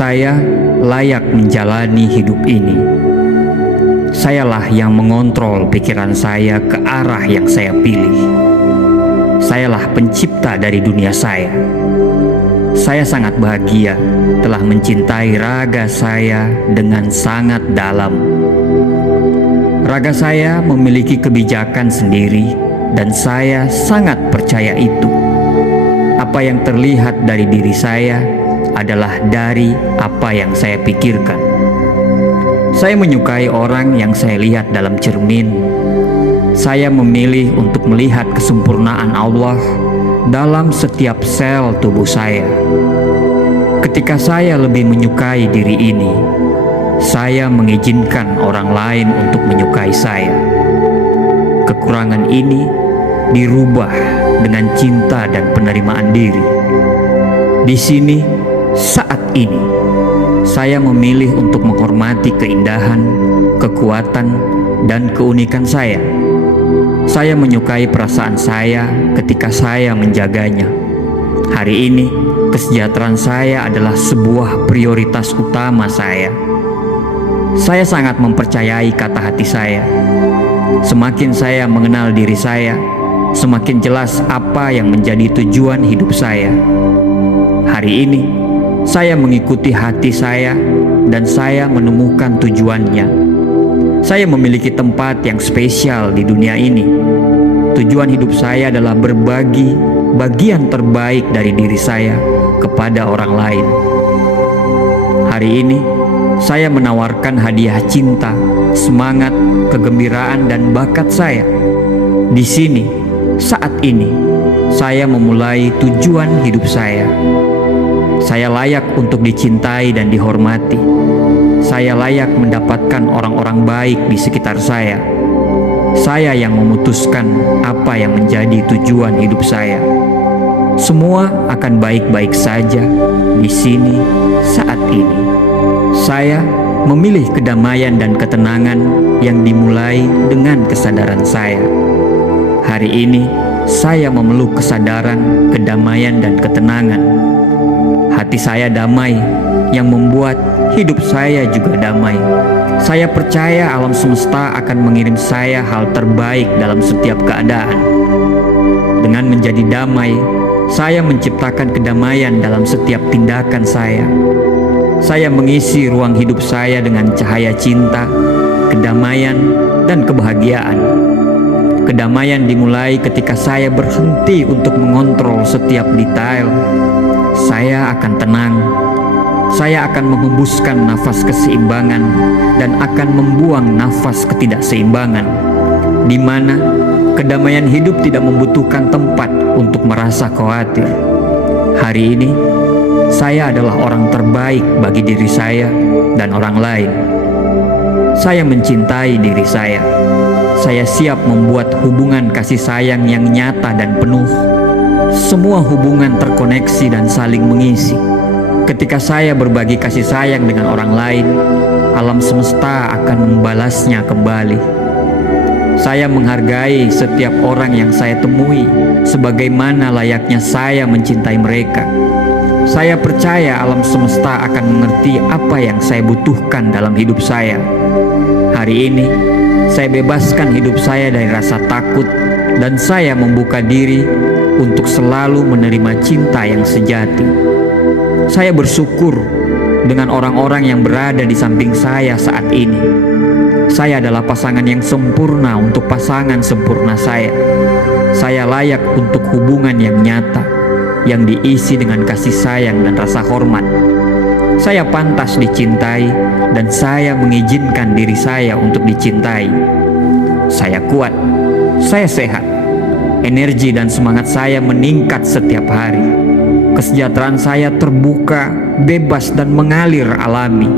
Saya layak menjalani hidup ini. Sayalah yang mengontrol pikiran saya ke arah yang saya pilih. Sayalah pencipta dari dunia saya. Saya sangat bahagia telah mencintai raga saya dengan sangat dalam. Raga saya memiliki kebijakan sendiri dan saya sangat percaya itu. Apa yang terlihat dari diri saya adalah dari apa yang saya pikirkan. Saya menyukai orang yang saya lihat dalam cermin. Saya memilih untuk melihat kesempurnaan Allah dalam setiap sel tubuh saya. Ketika saya lebih menyukai diri ini, saya mengizinkan orang lain untuk menyukai saya. Kekurangan ini dirubah dengan cinta dan penerimaan diri. Di sini, saat ini, saya memilih untuk menghormati keindahan, kekuatan, dan keunikan saya. Saya menyukai perasaan saya ketika saya menjaganya. Hari ini, kesejahteraan saya adalah sebuah prioritas utama saya. Saya sangat mempercayai kata hati saya. Semakin saya mengenal diri saya, semakin jelas apa yang menjadi tujuan hidup saya. Hari ini, saya mengikuti hati saya dan saya menemukan tujuannya. Saya memiliki tempat yang spesial di dunia ini. Tujuan hidup saya adalah berbagi bagian terbaik dari diri saya kepada orang lain. Hari ini, saya menawarkan hadiah cinta, semangat, kegembiraan, dan bakat saya. Di sini, saat ini, saya memulai tujuan hidup saya. Saya layak untuk dicintai dan dihormati. Saya layak mendapatkan orang-orang baik di sekitar saya. Saya yang memutuskan apa yang menjadi tujuan hidup saya. Semua akan baik-baik saja di sini saat ini. Saya memilih kedamaian dan ketenangan yang dimulai dengan kesadaran saya. Hari ini, saya memeluk kesadaran, kedamaian, dan ketenangan. Hati saya damai, yang membuat hidup saya juga damai. Saya percaya alam semesta akan mengirim saya hal terbaik dalam setiap keadaan. Dengan menjadi damai, saya menciptakan kedamaian dalam setiap tindakan saya. Saya mengisi ruang hidup saya dengan cahaya cinta, kedamaian, dan kebahagiaan. Kedamaian dimulai ketika saya berhenti untuk mengontrol setiap detail. Saya akan tenang. Saya akan menghembuskan nafas keseimbangan dan akan membuang nafas ketidakseimbangan, di mana kedamaian hidup tidak membutuhkan tempat untuk merasa khawatir. Hari ini, saya adalah orang terbaik bagi diri saya dan orang lain. Saya mencintai diri saya. Saya siap membuat hubungan kasih sayang yang nyata dan penuh. Semua hubungan terkoneksi dan saling mengisi. Ketika saya berbagi kasih sayang dengan orang lain, alam semesta akan membalasnya kembali. Saya menghargai setiap orang yang saya temui sebagaimana layaknya saya mencintai mereka. Saya percaya alam semesta akan mengerti apa yang saya butuhkan dalam hidup saya. Hari ini, saya bebaskan hidup saya dari rasa takut dan saya membuka diri untuk selalu menerima cinta yang sejati. Saya bersyukur dengan orang-orang yang berada di samping saya saat ini. Saya adalah pasangan yang sempurna untuk pasangan sempurna saya. Saya layak untuk hubungan yang nyata, yang diisi dengan kasih sayang dan rasa hormat. Saya pantas dicintai dan saya mengizinkan diri saya untuk dicintai. Saya kuat, saya sehat. Energi dan semangat saya meningkat setiap hari. Kesejahteraan saya terbuka, bebas, dan mengalir alami.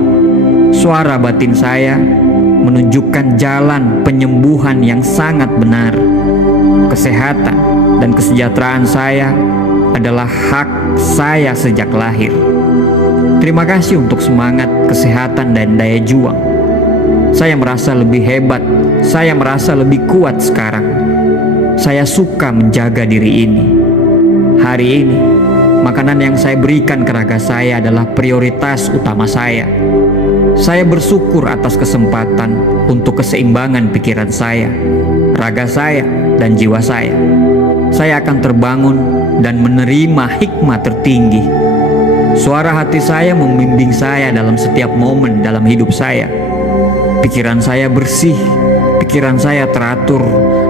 Suara batin saya menunjukkan jalan penyembuhan yang sangat benar. Kesehatan dan kesejahteraan saya adalah hak saya sejak lahir. Terima kasih untuk semangat, kesehatan, dan daya juang. Saya merasa lebih hebat. Saya merasa lebih kuat sekarang. Saya suka menjaga diri ini. Hari ini, Makanan yang saya berikan ke raga saya adalah prioritas utama saya. Saya bersyukur atas kesempatan untuk keseimbangan pikiran saya, raga saya, dan jiwa saya. Saya akan terbangun dan menerima hikmah tertinggi. Suara hati saya membimbing saya dalam setiap momen dalam hidup saya. Pikiran saya bersih, pikiran saya teratur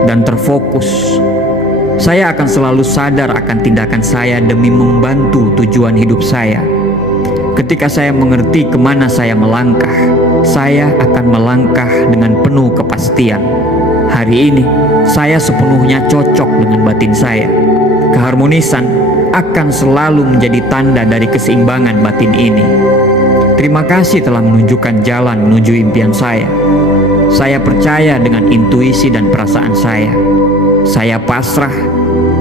dan terfokus. Saya akan selalu sadar akan tindakan saya demi membantu tujuan hidup saya. Ketika saya mengerti kemana saya melangkah, saya akan melangkah dengan penuh kepastian. Hari ini, saya sepenuhnya cocok dengan batin saya. Keharmonisan akan selalu menjadi tanda dari keseimbangan batin ini. Terima kasih telah menunjukkan jalan menuju impian saya. Saya percaya dengan intuisi dan perasaan saya. Saya pasrah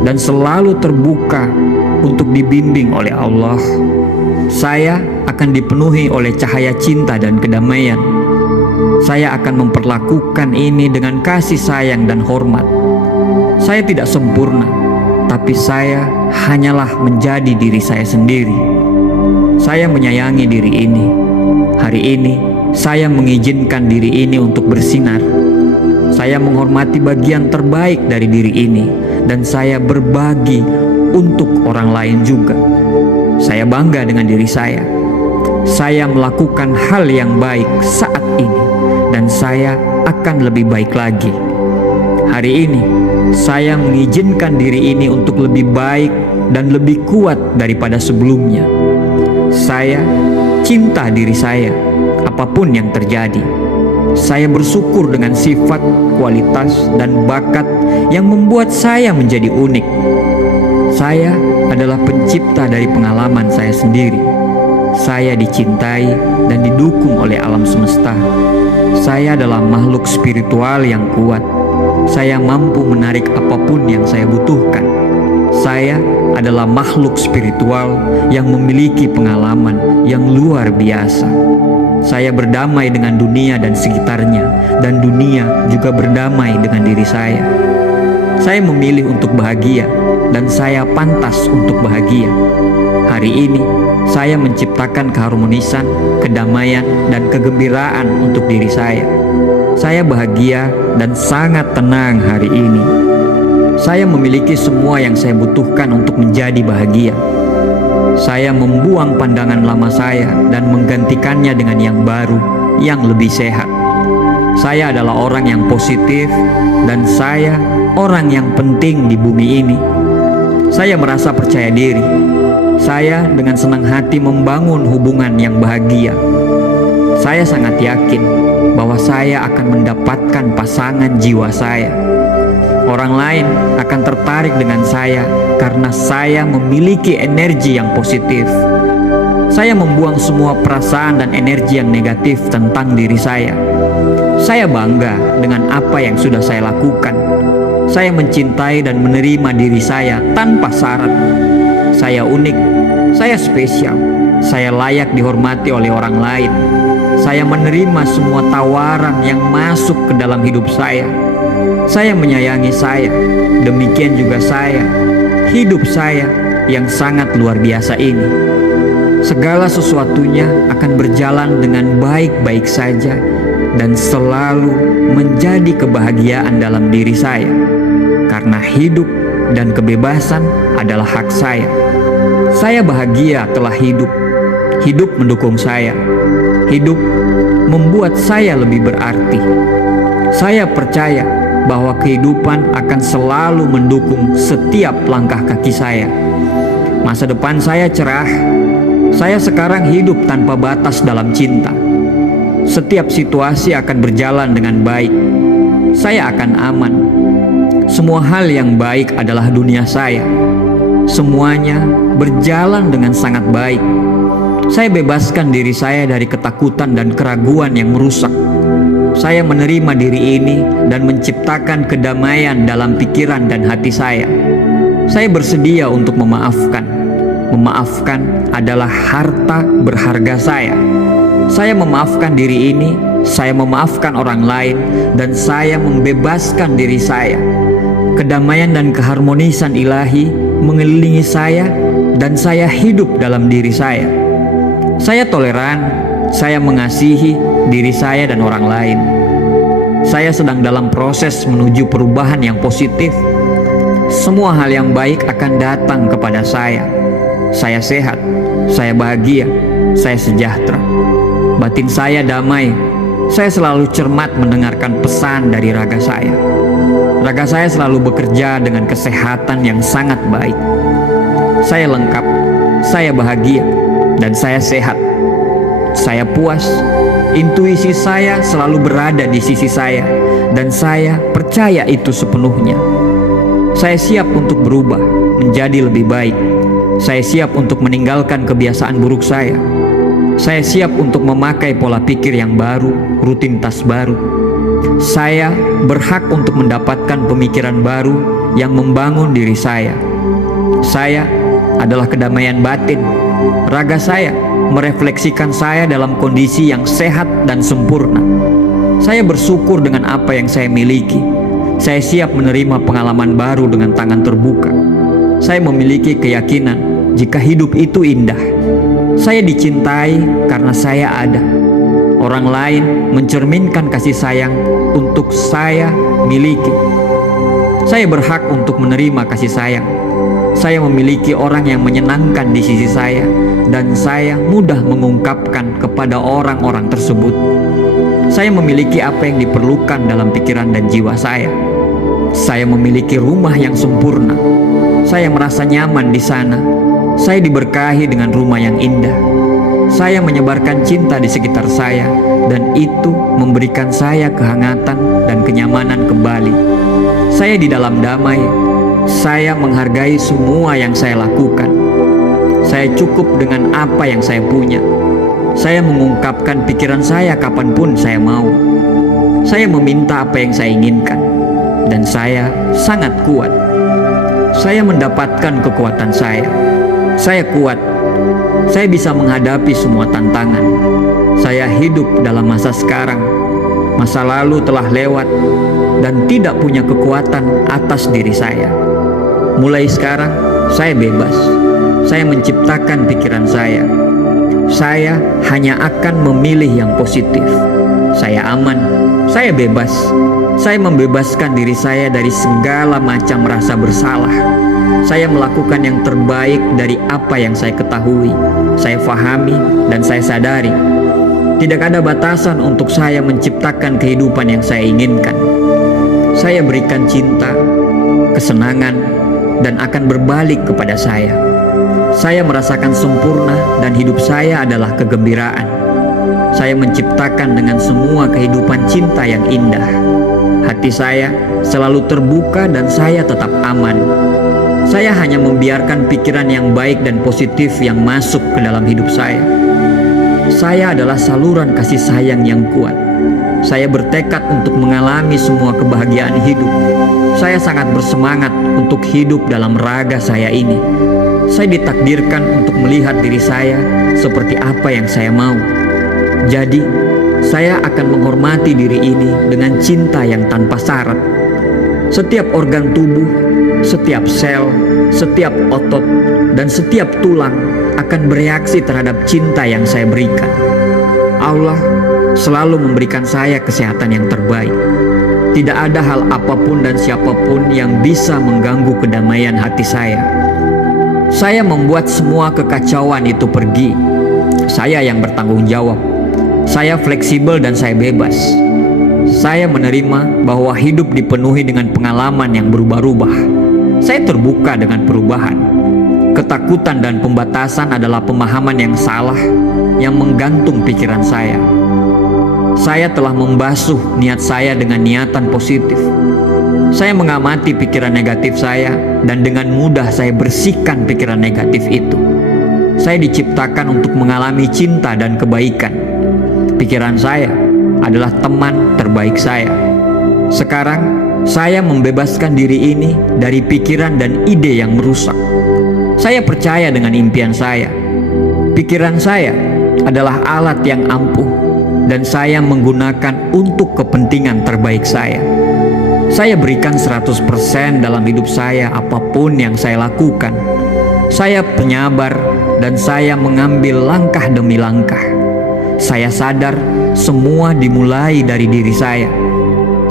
dan selalu terbuka untuk dibimbing oleh Allah. Saya akan dipenuhi oleh cahaya cinta dan kedamaian. Saya akan memperlakukan ini dengan kasih sayang dan hormat. Saya tidak sempurna, tapi saya hanyalah menjadi diri saya sendiri. Saya menyayangi diri ini. Hari ini, saya mengizinkan diri ini untuk bersinar. Saya menghormati bagian terbaik dari diri ini, dan saya berbagi untuk orang lain juga. Saya bangga dengan diri saya. Saya melakukan hal yang baik saat ini, dan saya akan lebih baik lagi. Hari ini, saya mengizinkan diri ini untuk lebih baik dan lebih kuat daripada sebelumnya. Saya cinta diri saya, apapun yang terjadi. Saya bersyukur dengan sifat, kualitas, dan bakat yang membuat saya menjadi unik. Saya adalah pencipta dari pengalaman saya sendiri. Saya dicintai dan didukung oleh alam semesta. Saya adalah makhluk spiritual yang kuat. Saya mampu menarik apapun yang saya butuhkan. Saya adalah makhluk spiritual yang memiliki pengalaman yang luar biasa. Saya berdamai dengan dunia dan sekitarnya, dan dunia juga berdamai dengan diri saya. Saya memilih untuk bahagia, dan saya pantas untuk bahagia. Hari ini, saya menciptakan keharmonisan, kedamaian, dan kegembiraan untuk diri saya. Saya bahagia dan sangat tenang hari ini. Saya memiliki semua yang saya butuhkan untuk menjadi bahagia. Saya membuang pandangan lama saya dan menggantikannya dengan yang baru, yang lebih sehat. Saya adalah orang yang positif, dan saya orang yang penting di bumi ini. Saya merasa percaya diri. Saya dengan senang hati membangun hubungan yang bahagia. Saya sangat yakin bahwa saya akan mendapatkan pasangan jiwa saya. Orang lain akan tertarik dengan saya karena saya memiliki energi yang positif. Saya membuang semua perasaan dan energi yang negatif tentang diri saya. Saya bangga dengan apa yang sudah saya lakukan. Saya mencintai dan menerima diri saya tanpa syarat. Saya unik, saya spesial, saya layak dihormati oleh orang lain. Saya menerima semua tawaran yang masuk ke dalam hidup saya. Saya menyayangi saya, demikian juga saya, hidup saya yang sangat luar biasa ini. Segala sesuatunya akan berjalan dengan baik-baik saja dan selalu menjadi kebahagiaan dalam diri saya. Karena hidup dan kebebasan adalah hak saya. Saya bahagia telah hidup. Hidup mendukung saya. Hidup membuat saya lebih berarti. Saya percaya bahwa kehidupan akan selalu mendukung setiap langkah kaki saya. Masa depan saya cerah. Saya sekarang hidup tanpa batas dalam cinta. Setiap situasi akan berjalan dengan baik. Saya akan aman. Semua hal yang baik adalah dunia saya. Semuanya berjalan dengan sangat baik. Saya bebaskan diri saya dari ketakutan dan keraguan yang merusak. Saya menerima diri ini dan menciptakan kedamaian dalam pikiran dan hati saya. Saya bersedia untuk memaafkan. Memaafkan adalah harta berharga saya. Saya memaafkan diri ini, saya memaafkan orang lain, dan saya membebaskan diri saya. Kedamaian dan keharmonisan ilahi mengelilingi saya dan saya hidup dalam diri saya. Saya toleran, saya mengasihi diri saya dan orang lain. Saya sedang dalam proses menuju perubahan yang positif. Semua hal yang baik akan datang kepada saya. Saya sehat, saya bahagia, saya sejahtera. Batin saya damai. Saya selalu cermat mendengarkan pesan dari raga saya. Raga saya selalu bekerja dengan kesehatan yang sangat baik. Saya lengkap, saya bahagia, dan saya sehat. Saya puas, intuisi saya selalu berada di sisi saya, dan saya percaya itu sepenuhnya. Saya siap untuk berubah menjadi lebih baik. Saya siap untuk meninggalkan kebiasaan buruk saya. Saya siap untuk memakai pola pikir yang baru, rutinitas baru. Saya berhak untuk mendapatkan pemikiran baru yang membangun diri saya. Saya adalah kedamaian batin. Raga saya merefleksikan saya dalam kondisi yang sehat dan sempurna. Saya bersyukur dengan apa yang saya miliki. Saya siap menerima pengalaman baru dengan tangan terbuka. Saya memiliki keyakinan jika hidup itu indah. Saya dicintai karena saya ada. Orang lain mencerminkan kasih sayang untuk saya miliki. Saya berhak untuk menerima kasih sayang. Saya memiliki orang yang menyenangkan di sisi saya, dan saya mudah mengungkapkan kepada orang-orang tersebut. Saya memiliki apa yang diperlukan dalam pikiran dan jiwa saya. Saya memiliki rumah yang sempurna. Saya merasa nyaman di sana. Saya diberkahi dengan rumah yang indah. Saya menyebarkan cinta di sekitar saya, dan itu memberikan saya kehangatan dan kenyamanan kembali. Saya di dalam damai. Saya menghargai semua yang saya lakukan. Saya cukup dengan apa yang saya punya. Saya mengungkapkan pikiran saya kapanpun saya mau. Saya meminta apa yang saya inginkan, dan saya sangat kuat. Saya mendapatkan kekuatan saya. Saya kuat. Saya bisa menghadapi semua tantangan. Saya hidup dalam masa sekarang. Masa lalu telah lewat dan tidak punya kekuatan atas diri saya. Mulai sekarang, saya bebas. Saya menciptakan pikiran saya. Saya hanya akan memilih yang positif. Saya aman. Saya bebas. Saya membebaskan diri saya dari segala macam rasa bersalah. Saya melakukan yang terbaik dari apa yang saya ketahui, saya fahami, dan saya sadari. Tidak ada batasan untuk saya menciptakan kehidupan yang saya inginkan. Saya berikan cinta, kesenangan, dan akan berbalik kepada saya. Saya merasakan sempurna dan hidup saya adalah kegembiraan. Saya menciptakan dengan semua kehidupan cinta yang indah. Hati saya selalu terbuka dan saya tetap aman. Saya hanya membiarkan pikiran yang baik dan positif yang masuk ke dalam hidup saya. Saya adalah saluran kasih sayang yang kuat. Saya bertekad untuk mengalami semua kebahagiaan hidup. Saya sangat bersemangat untuk hidup dalam raga saya ini. Saya ditakdirkan untuk melihat diri saya seperti apa yang saya mau. Jadi, saya akan menghormati diri ini dengan cinta yang tanpa syarat. Setiap organ tubuh, setiap sel, setiap otot, dan setiap tulang akan bereaksi terhadap cinta yang saya berikan. Allah selalu memberikan saya kesehatan yang terbaik. Tidak ada hal apapun dan siapapun yang bisa mengganggu kedamaian hati saya. Saya membuat semua kekacauan itu pergi. Saya yang bertanggung jawab. Saya fleksibel dan saya bebas. Saya menerima bahwa hidup dipenuhi dengan pengalaman yang berubah-ubah. Saya terbuka dengan perubahan. Ketakutan dan pembatasan adalah pemahaman yang salah yang menggantung pikiran saya. Saya telah membasuh niat saya dengan niatan positif. Saya mengamati pikiran negatif saya dan dengan mudah saya bersihkan pikiran negatif itu. Saya diciptakan untuk mengalami cinta dan kebaikan. Pikiran saya adalah teman terbaik saya. Sekarang saya membebaskan diri ini dari pikiran dan ide yang merusak. Saya percaya dengan impian saya. Pikiran saya adalah alat yang ampuh dan saya menggunakan untuk kepentingan terbaik saya. Saya berikan 100% dalam hidup saya apapun yang saya lakukan. Saya penyabar dan saya mengambil langkah demi langkah. Saya sadar semua dimulai dari diri saya.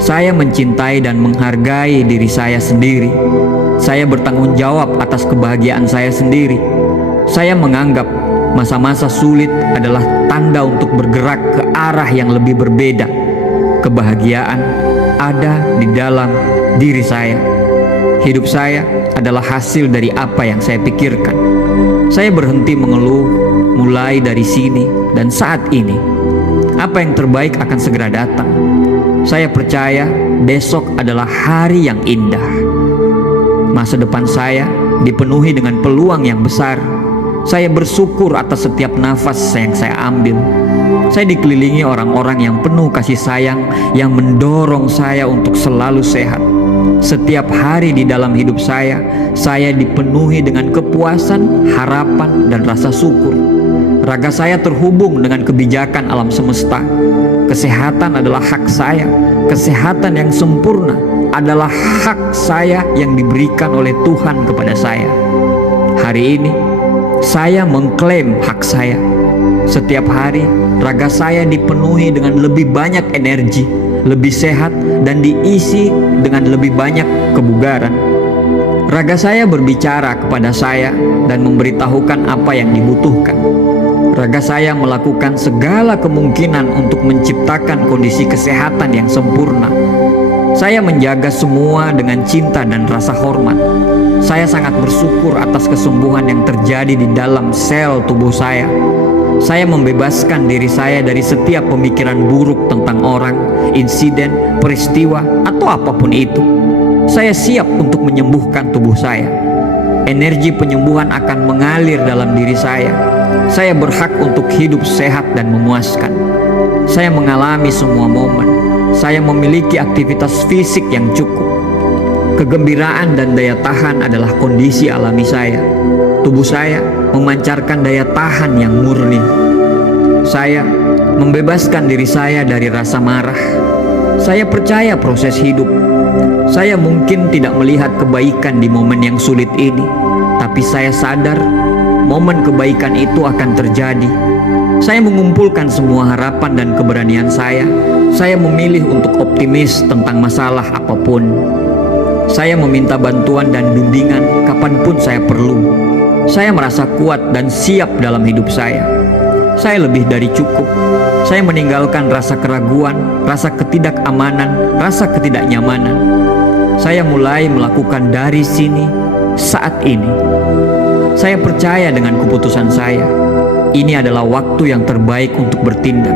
Saya mencintai dan menghargai diri saya sendiri. Saya bertanggung jawab atas kebahagiaan saya sendiri. Saya menganggap masa-masa sulit adalah tanda untuk bergerak ke arah yang lebih berbeda. Kebahagiaan ada di dalam diri saya. Hidup saya adalah hasil dari apa yang saya pikirkan. Saya berhenti mengeluh mulai dari sini dan saat ini. Apa yang terbaik akan segera datang. Saya percaya besok adalah hari yang indah. Masa depan saya dipenuhi dengan peluang yang besar. Saya bersyukur atas setiap nafas yang saya ambil. Saya dikelilingi orang-orang yang penuh kasih sayang, yang mendorong saya untuk selalu sehat. Setiap hari di dalam hidup saya dipenuhi dengan kepuasan, harapan, dan rasa syukur. Raga saya terhubung dengan kebijakan alam semesta. Kesehatan adalah hak saya. Kesehatan yang sempurna adalah hak saya yang diberikan oleh Tuhan kepada saya. Hari ini saya mengklaim hak saya. Setiap hari raga saya dipenuhi dengan lebih banyak energi, lebih sehat, dan diisi dengan lebih banyak kebugaran. Raga saya berbicara kepada saya dan memberitahukan apa yang dibutuhkan. Raga saya melakukan segala kemungkinan untuk menciptakan kondisi kesehatan yang sempurna. Saya menjaga semua dengan cinta dan rasa hormat. Saya sangat bersyukur atas kesembuhan yang terjadi di dalam sel tubuh saya. Saya membebaskan diri saya dari setiap pemikiran buruk tentang orang, insiden, peristiwa, atau apapun itu. Saya siap untuk menyembuhkan tubuh saya. Energi penyembuhan akan mengalir dalam diri saya. Saya berhak untuk hidup sehat dan memuaskan. Saya mengalami semua momen. Saya memiliki aktivitas fisik yang cukup. Kegembiraan dan daya tahan adalah kondisi alami saya. Tubuh saya memancarkan daya tahan yang murni. Saya membebaskan diri saya dari rasa marah. Saya percaya proses hidup. Saya mungkin tidak melihat kebaikan di momen yang sulit ini, tapi saya sadar momen kebaikan itu akan terjadi. Saya mengumpulkan semua harapan dan keberanian saya. Saya memilih untuk optimis tentang masalah apapun. Saya meminta bantuan dan bimbingan kapanpun saya perlu. Saya merasa kuat dan siap dalam hidup saya. Saya lebih dari cukup. Saya meninggalkan rasa keraguan, rasa ketidakamanan, rasa ketidaknyamanan. Saya mulai melakukan dari sini, saat ini. Saya percaya dengan keputusan saya. Ini adalah waktu yang terbaik untuk bertindak.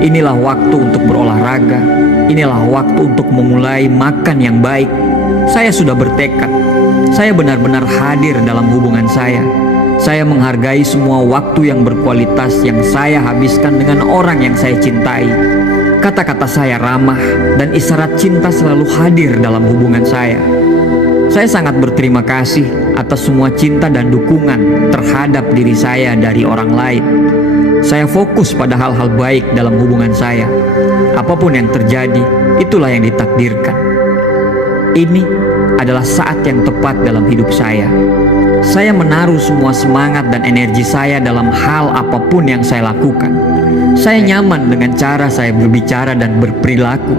Inilah waktu untuk berolahraga. Inilah waktu untuk memulai makan yang baik. Saya sudah bertekad. Saya benar-benar hadir dalam hubungan saya. Saya menghargai semua waktu yang berkualitas yang saya habiskan dengan orang yang saya cintai. Kata-kata saya ramah dan isyarat cinta selalu hadir dalam hubungan saya. Saya sangat berterima kasih atas semua cinta dan dukungan terhadap diri saya dari orang lain. Saya fokus pada hal-hal baik dalam hubungan saya. Apapun yang terjadi, itulah yang ditakdirkan. Ini adalah saat yang tepat dalam hidup saya. Saya menaruh semua semangat dan energi saya dalam hal apapun yang saya lakukan. Saya nyaman dengan cara saya berbicara dan berperilaku.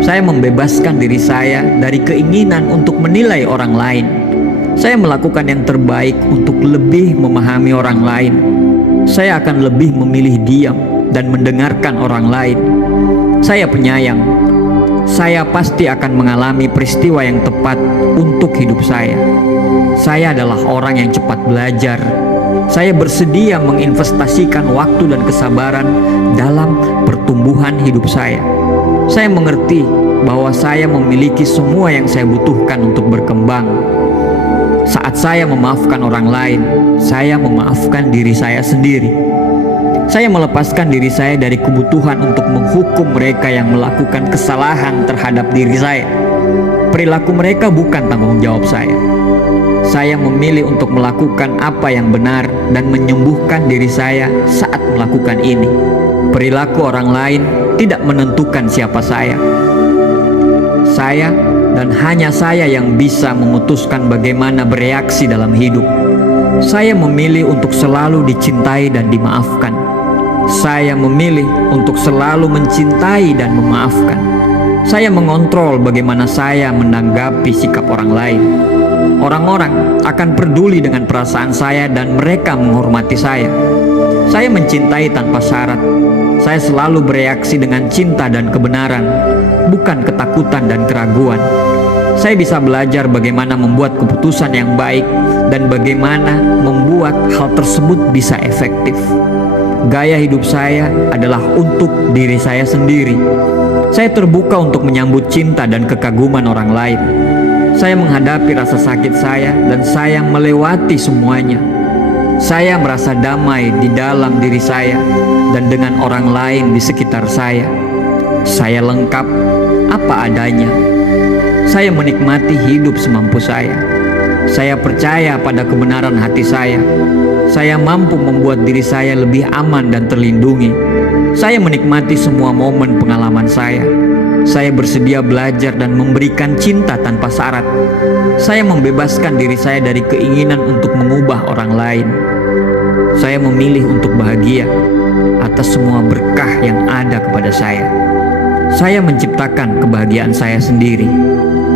Saya membebaskan diri saya dari keinginan untuk menilai orang lain. Saya melakukan yang terbaik untuk lebih memahami orang lain. Saya akan lebih memilih diam dan mendengarkan orang lain. Saya penyayang. Saya pasti akan mengalami peristiwa yang tepat untuk hidup saya. Saya adalah orang yang cepat belajar. Saya bersedia menginvestasikan waktu dan kesabaran dalam pertumbuhan hidup saya. Saya mengerti bahwa saya memiliki semua yang saya butuhkan untuk berkembang. Saat saya memaafkan orang lain, saya memaafkan diri saya sendiri. Saya melepaskan diri saya dari kebutuhan untuk menghukum mereka yang melakukan kesalahan terhadap diri saya. Perilaku mereka bukan tanggung jawab saya. Saya memilih untuk melakukan apa yang benar dan menyembuhkan diri saya saat melakukan ini. Perilaku orang lain tidak menentukan siapa saya. Saya dan hanya saya yang bisa memutuskan bagaimana bereaksi dalam hidup. Saya memilih untuk selalu dicintai dan dimaafkan. Saya memilih untuk selalu mencintai dan memaafkan. Saya mengontrol bagaimana saya menanggapi sikap orang lain. Orang-orang akan peduli dengan perasaan saya dan mereka menghormati saya. Saya mencintai tanpa syarat. Saya selalu bereaksi dengan cinta dan kebenaran, bukan ketakutan dan keraguan. Saya bisa belajar bagaimana membuat keputusan yang baik dan bagaimana membuat hal tersebut bisa efektif. Gaya hidup saya adalah untuk diri saya sendiri. Saya terbuka untuk menyambut cinta dan kekaguman orang lain. Saya menghadapi rasa sakit saya dan saya melewati semuanya. Saya merasa damai di dalam diri saya dan dengan orang lain di sekitar saya. Saya lengkap apa adanya. Saya menikmati hidup semampu saya. Saya percaya pada kebenaran hati saya. Saya mampu membuat diri saya lebih aman dan terlindungi. Saya menikmati semua momen pengalaman saya. Saya bersedia belajar dan memberikan cinta tanpa syarat. Saya membebaskan diri saya dari keinginan untuk mengubah orang lain. Saya memilih untuk bahagia atas semua berkah yang ada kepada saya. Saya menciptakan kebahagiaan saya sendiri.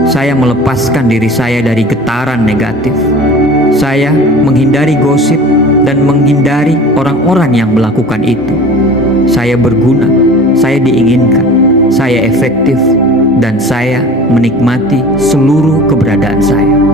Saya melepaskan diri saya dari getaran negatif. Saya menghindari gosip dan menghindari orang-orang yang melakukan itu. Saya berguna, saya diinginkan, saya efektif, dan saya menikmati seluruh keberadaan saya.